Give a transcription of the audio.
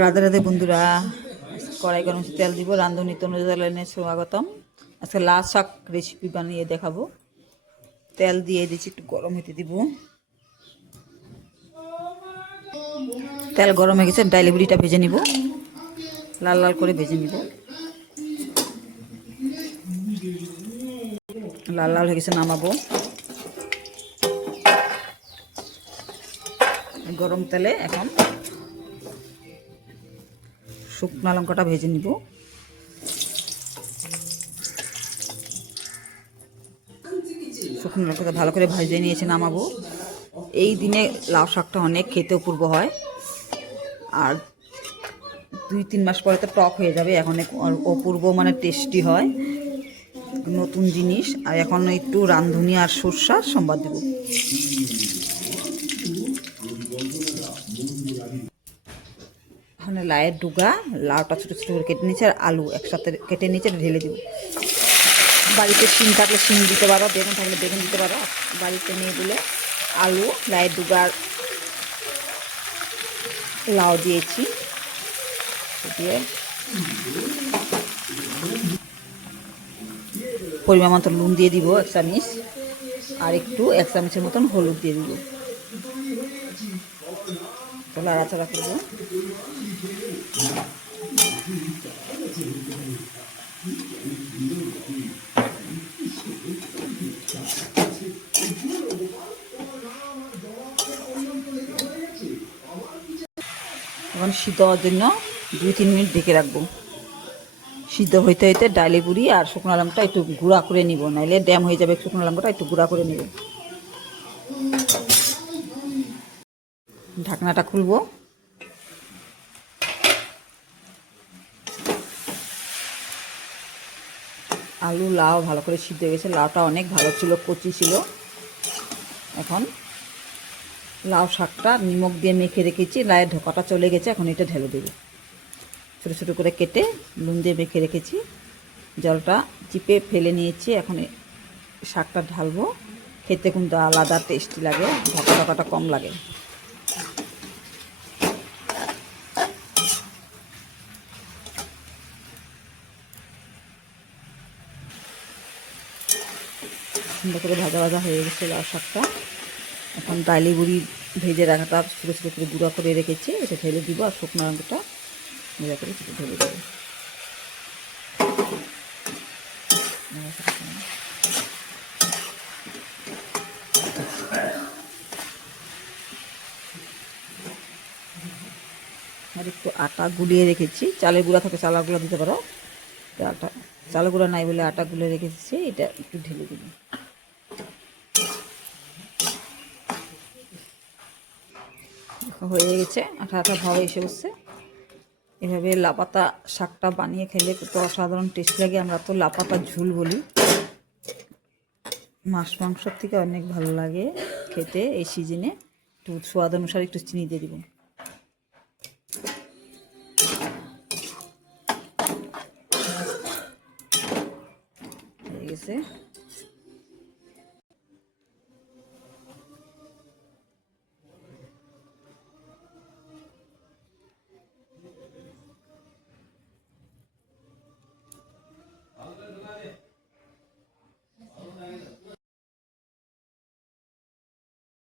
রাধে রাধে বন্ধুরা, কড়াই গরম তেল দিব, রাঁধুনি তনুজালাইনে স্বাগতম। আজকে লাল শাক রেসিপি বানিয়ে দেখাবো। তেল দিয়ে দিচ্ছি একটু গরম হতে দিব। তেল গরম হয়ে গেছে, ডাইলে বুড়িটা ভেজে নিব। লাল লাল করে ভেজে নিব। লাল লাল হয়ে গেছে, নামাবো। গরম তেলে এখন শুকনো লঙ্কাটা ভেজে নিব। শুকনো লঙ্কাটা ভালো করে ভেজে নিয়েছে, নামাবো। এই দিনে লাউ শাকটা অনেক খেতে অপূর্ব হয়। আর দুই, তিন মাস পরে তো টক হয়ে যাবে, এখন অপূর্ব মানে টেস্টি হয়। নতুন জিনিস, আর এখন একটু রাঁধুনি আর সর্ষা সম্বাদ দেবো। ওখানে লায়ের ডুগা, লাউটা ছোটো ছোটো করে কেটে নিচ্ছে আর আলু একসাথে কেটে নিচ্ছে ঢেলে দেবো। বাড়িতে শিম থাকলে শিম দিতে পারো, বেগুন থাকলে বেগুন দিতে পারো। বাড়িতে নিয়ে দিলে আলু লায়ের ডুগার লাউ দিয়েছি। দিয়ে পরিমাণ মতো নুন দিয়ে দিব, এক চামচ। আর একটু, এক চামচের মতন হলুদ দিয়ে দিব। তো নাড়াচাড়া করব। এখন সিদ্ধ হওয়ার জন্য দুই, তিন মিনিট ঢেকে রাখব। সিদ্ধ হইতে হইতে ডালে গুঁড়ি আর শুকনো লঙ্কাটা একটু গুঁড়া করে নিব, নাইলে ড্যাম হয়ে যাবে শুকনো লঙ্কাটা একটু গুঁড়া করে নিব। ঢাকনাটা খুলবো। আলু, লাউ ভালো করে সিদ্ধ গেছে। লাউটা অনেক ভালো ছিল, কচি ছিল। এখন লাউ শাকটা নিমখ দিয়ে মেখে রেখেছি লায়ের ঢোকাটা চলে গেছে, এখন এটা ঢেলে দেবো। ছোটো ছোটো করে কেটে নুন দিয়ে মেখে রেখেছি। জলটা চিপে ফেলে নিয়েছি, এখন শাকটা ঢালবো। খেতে কিন্তু আলাদা টেস্টি লাগে, ঢাকা ঢাকাটা কম লাগে। সুন্দর করে ভাজা ভাজা হয়ে গেছে লাউ শাকটা। এখন ডালি গুঁড়ি ভেজে রাখাটা ছোটো ছোটো করে গুঁড়া করে রেখেছি, এটা ঢেলে দিব আর শুকনো রঙটা গুঁড়া করে ঢেলে দেবো। আর একটু আটা গুলিয়ে রেখেছি। চালের গুঁড়া থাকে, চালের গুঁড়া দিতে পারো। আটা চালের গুঁড়া নাই বলে আটা গুলে রেখেছি, এটা একটু ঢেলে দিবি। হয়ে গেছে আঠা আঠা ভাব এসে বসছে এভাবে লাপাতা শাকটা বানিয়ে খেলে তো অসাধারণ টেস্ট লাগে, আমরা তো লাপাতা ঝুল বলি। মাছ মাংসর থেকে অনেক ভালো লাগে খেতে এই সিজনে একটু স্বাদ অনুসারে একটু চিনি দিয়ে দিব। হয়ে গেছে।